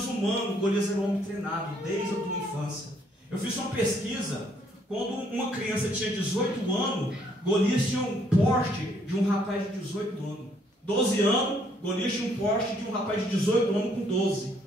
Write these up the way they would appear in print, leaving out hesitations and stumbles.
olhos humanos, Golias era um homem treinado desde a tua infância. Eu fiz uma pesquisa, quando uma criança tinha 18 anos, Golias tinha um porte de um rapaz de 18 anos. 12 anos, Golias tinha um porte de um rapaz de 18 anos com 12.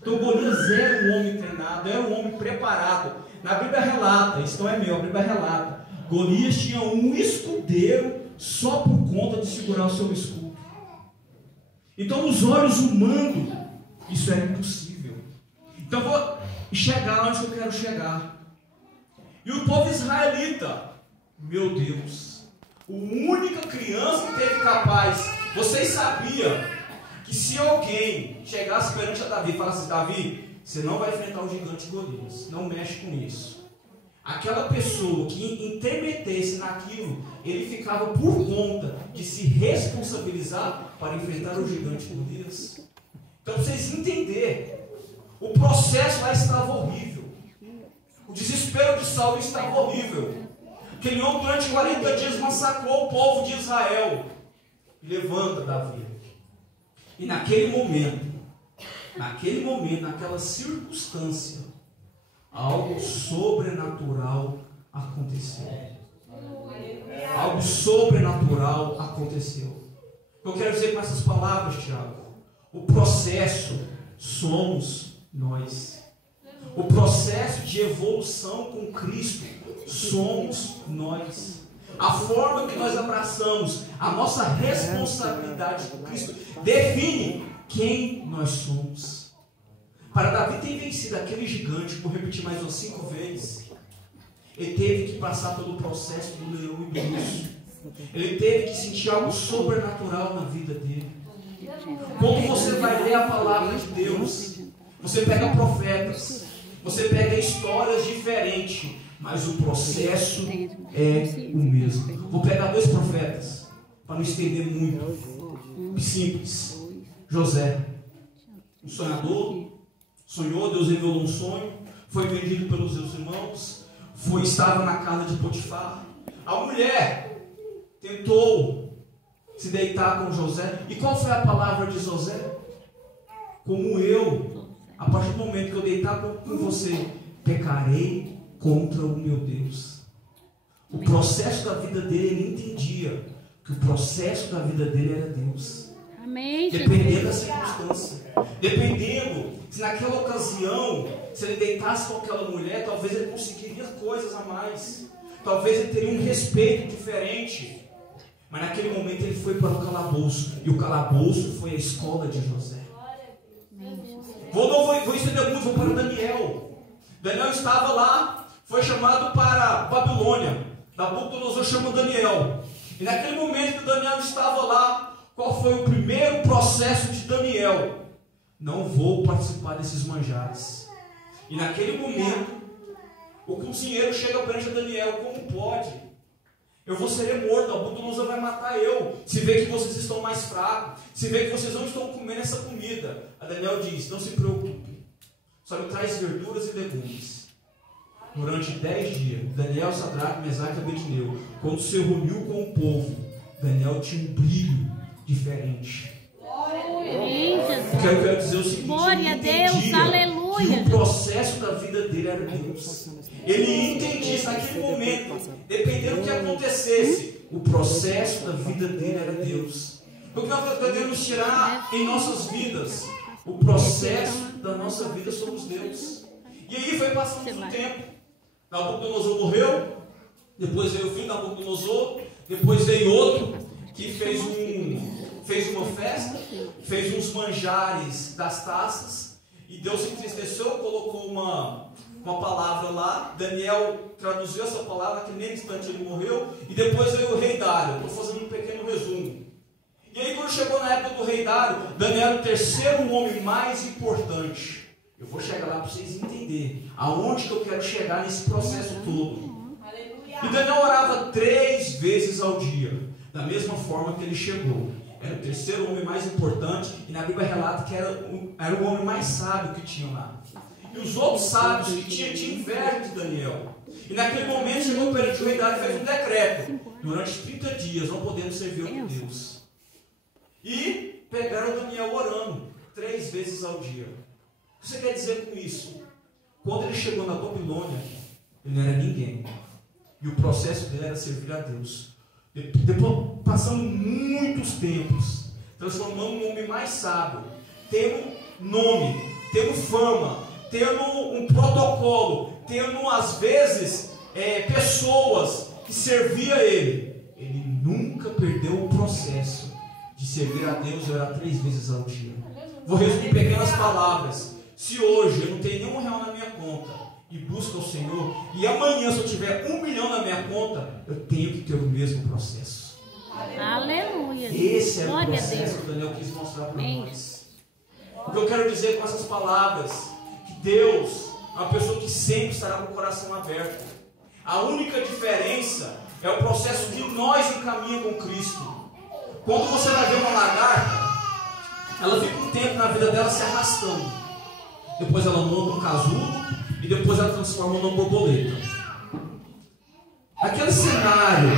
Então Golias era um homem treinado, era um homem preparado. Na Bíblia relata, isso não é meu, a Bíblia relata, Golias tinha um escudeiro só por conta de segurar o seu escudo. Então nos olhos humanos, isso era impossível. Então eu vou chegar onde eu quero chegar. E o povo israelita, meu Deus, a única criança que teve capaz, vocês sabiam que se alguém chegasse perante a Davi e falasse: Davi, você não vai enfrentar o gigante Golias, não mexe com isso. Aquela pessoa que intermetesse naquilo, ele ficava por conta de se responsabilizar para enfrentar o gigante Golias. Então, para vocês entenderem, o processo lá estava horrível. O desespero de Saul estava horrível. Aquele homem durante 40 dias massacrou o povo de Israel. Levanta, Davi. E naquele momento, naquela circunstância, algo sobrenatural aconteceu. Algo sobrenatural aconteceu. Eu quero dizer com essas palavras, Tiago, o processo somos nós. O processo de evolução com Cristo somos nós. A forma que nós abraçamos a nossa responsabilidade com Cristo define quem nós somos. Para Davi ter vencido aquele gigante, vou repetir mais umas 5 vezes, ele teve que passar pelo processo do leão e do urso. Ele teve que sentir algo sobrenatural na vida dele. Quando você vai ler a palavra de Deus, você pega profetas, você pega histórias diferentes, mas o processo é o mesmo. Vou pegar 2 profetas, para não estender muito. Simples. José, um sonhador, sonhou, Deus revelou um sonho, foi vendido pelos seus irmãos, estava na casa de Potifar. A mulher tentou se deitar com José. E qual foi a palavra de José? Como eu, a partir do momento que eu deitar com você, pecarei contra o meu Deus. O processo da vida dele, ele entendia que o processo da vida dele era Deus. Amém, dependendo da circunstância, dependendo se naquela ocasião, se ele deitasse com aquela mulher, talvez ele conseguiria coisas a mais, talvez ele teria um respeito diferente. Mas naquele momento ele foi para o calabouço, e o calabouço foi a escola de José. Vou estender muito, vou para Daniel. Daniel estava lá, foi chamado para Babilônia. Nabucodonosor chama Daniel. E naquele momento que Daniel estava lá, qual foi o primeiro processo de Daniel? Não vou participar desses manjares. E naquele momento, o cozinheiro chega perante Daniel: como pode? Eu vou ser morto, Nabucodonosor vai matar eu. Se vê que vocês estão mais fracos, se vê que vocês não estão comendo essa comida. A Daniel diz: não se preocupe, só me traz verduras e legumes. Durante 10 dias, Daniel, Sadraque, Mesaque e Abednego, quando se reuniu com o povo, Daniel tinha um brilho diferente. O que eu quero dizer é o seguinte: glória a Deus, aleluia. Que o processo da vida dele era Deus. Ele entendia isso naquele momento, dependendo do que acontecesse, o processo da vida dele era Deus. O que nós devemos tirar em nossas vidas? O processo da nossa vida somos Deus. E aí foi passando o tempo. Nabucodonosor morreu, depois veio o filho de Nabucodonosor, depois veio outro que fez uma festa, fez uns manjares das taças, e Deus se entristeceu, colocou uma palavra lá. Daniel traduziu essa palavra, naquele mesmo instante ele morreu, e depois veio o rei Dário. Estou fazendo um pequeno resumo. E aí, quando chegou na época do rei Dário, Daniel era o terceiro homem mais importante. Eu vou chegar lá para vocês entenderem aonde que eu quero chegar nesse processo todo. E Daniel orava 3 vezes ao dia, da mesma forma que ele chegou. Era o terceiro homem mais importante, e na Bíblia relata que era o homem mais sábio que tinha lá. E os outros sábios que tinham inveja de Daniel. E naquele momento chegou perante o rei Dário e fez um decreto: durante 30 dias não podemos servir outro Deus. E pegaram Daniel orando 3 vezes ao dia. O que você quer dizer com isso? Quando ele chegou na Babilônia, ele não era ninguém. E o processo dele era servir a Deus. Depois, passando muitos tempos, transformando um homem mais sábio, tendo nome, tendo fama, tendo um protocolo, tendo às vezes pessoas que serviam a ele. Ele nunca perdeu o processo de servir a Deus e orar 3 vezes ao dia. Vou resumir em pequenas palavras. Se hoje eu não tenho nenhum real na minha conta e busco ao Senhor, e amanhã se eu tiver 1 milhão na minha conta, eu tenho que ter o mesmo processo. Aleluia. Esse é o processo que o Daniel quis mostrar para nós. O que eu quero dizer com essas palavras, que Deus é uma pessoa que sempre estará com o coração aberto. A única diferença é o processo que nós encaminhamos com Cristo. Quando você vai ver uma lagarta, ela fica um tempo na vida dela se arrastando. Depois ela monta um casulo e depois ela transforma numa borboleta. Aquele cenário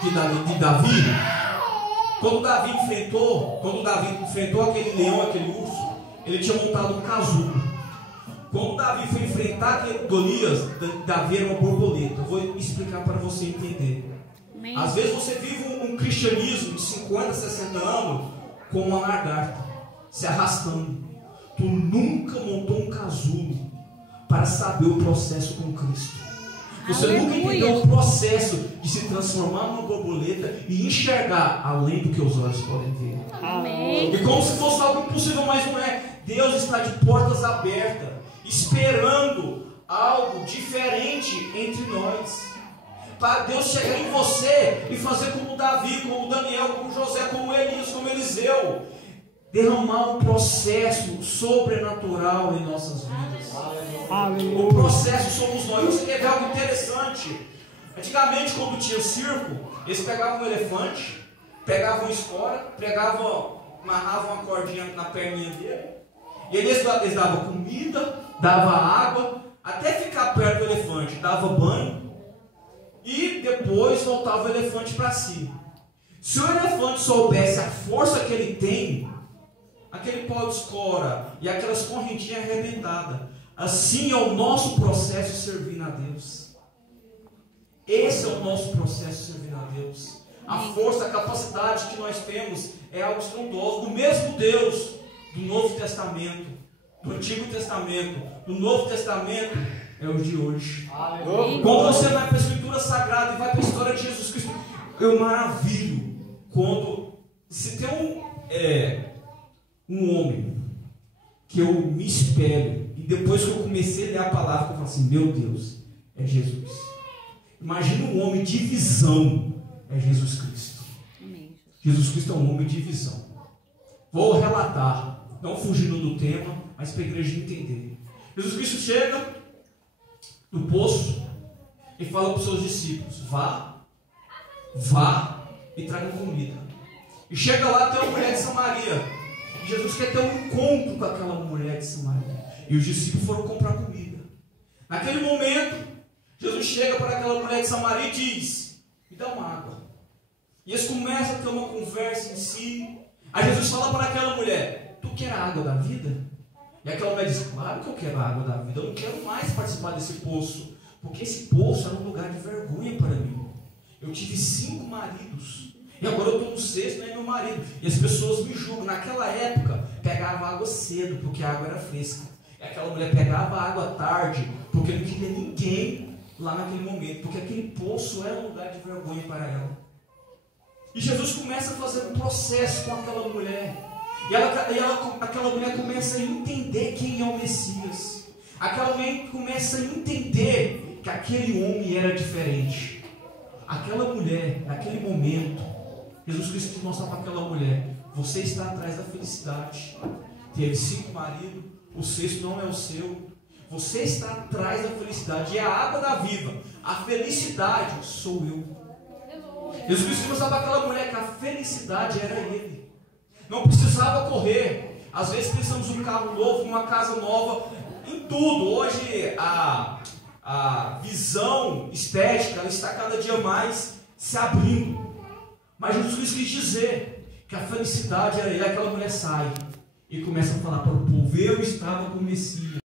de Davi, quando Davi enfrentou aquele leão, aquele urso, ele tinha montado um casulo. Quando Davi foi enfrentar aquele Golias, Davi era uma borboleta. Eu vou explicar para você entender. Amém. Às vezes você vive um cristianismo de 50, 60 anos com uma lagarta, se arrastando. Tu nunca montou um casulo para saber o processo com Cristo. Você nunca entendeu o processo de se transformar numa borboleta e enxergar além do que os olhos podem ver. Amém. E como se fosse algo impossível, mas não é. Deus está de portas abertas, esperando algo diferente entre nós. Para Deus chegar em você e fazer como Davi, como Daniel, como José, como Elias, como Eliseu. Derramar um processo sobrenatural em nossas vidas. O processo somos nós. Você quer ver algo interessante? Antigamente, quando tinha circo, eles pegavam um elefante, pegavam espora, amarravam uma cordinha na perninha dele, e eles davam comida, davam água, até ficar perto do elefante, dava banho, e depois voltava o elefante para si. Se o elefante soubesse a força que ele tem, aquele pau de escora e aquelas correntinhas arrebentadas, assim é o nosso processo servindo a Deus. Esse é o nosso processo servindo a Deus. A força, a capacidade que nós temos é algo estrondoso. O mesmo Deus do Novo Testamento, do Antigo Testamento, do Novo Testamento, é o de hoje. Quando você vai para a Escritura Sagrada e vai para a história de Jesus Cristo, eu maravilho quando se tem um homem que eu me espelho, e depois que eu comecei a ler a palavra, eu falo assim, meu Deus, é Jesus. Imagina um homem de visão, é Jesus Cristo. Jesus Cristo é um homem de visão. Vou relatar, não fugindo do tema, mas para a igreja entender. Jesus Cristo chega no poço e fala para os seus discípulos, vá e traga comida. E chega lá, tem uma mulher de Samaria. E Jesus quer ter um encontro com aquela mulher de Samaria. E os discípulos foram comprar comida. Naquele momento, Jesus chega para aquela mulher de Samaria e diz, me dá uma água. E eles começam a ter uma conversa em si. Aí Jesus fala para aquela mulher, tu quer a água da vida? E aquela mulher diz, claro que eu quero a água da vida. Eu não quero mais participar desse poço. Porque esse poço era um lugar de vergonha para mim. Eu tive 5 maridos. E agora eu estou no 6º, não é meu marido. E as pessoas me julgam. Naquela época, pegava água cedo, porque a água era fresca. E aquela mulher pegava água à tarde, porque não queria ninguém lá naquele momento. Porque aquele poço era um lugar de vergonha para ela. E Jesus começa a fazer um processo com aquela mulher. E aquela mulher começa a entender quem é o Messias. Aquela mulher começa a entender que aquele homem era diferente. Aquela mulher, naquele momento, Jesus Cristo mostra para aquela mulher, você está atrás da felicidade. Teve 5 maridos, o 6º não é o seu. Você está atrás da felicidade. É a água da vida. A felicidade sou eu. Jesus Cristo mostrava para aquela mulher que a felicidade era ele. Não precisava correr. Às vezes precisamos de um carro novo, uma casa nova, em tudo. Hoje a visão estética ela está cada dia mais se abrindo. Mas Jesus Cristo quis dizer que a felicidade era ele. Aquela mulher sai E começa a falar para o povo: eu estava com o Messias.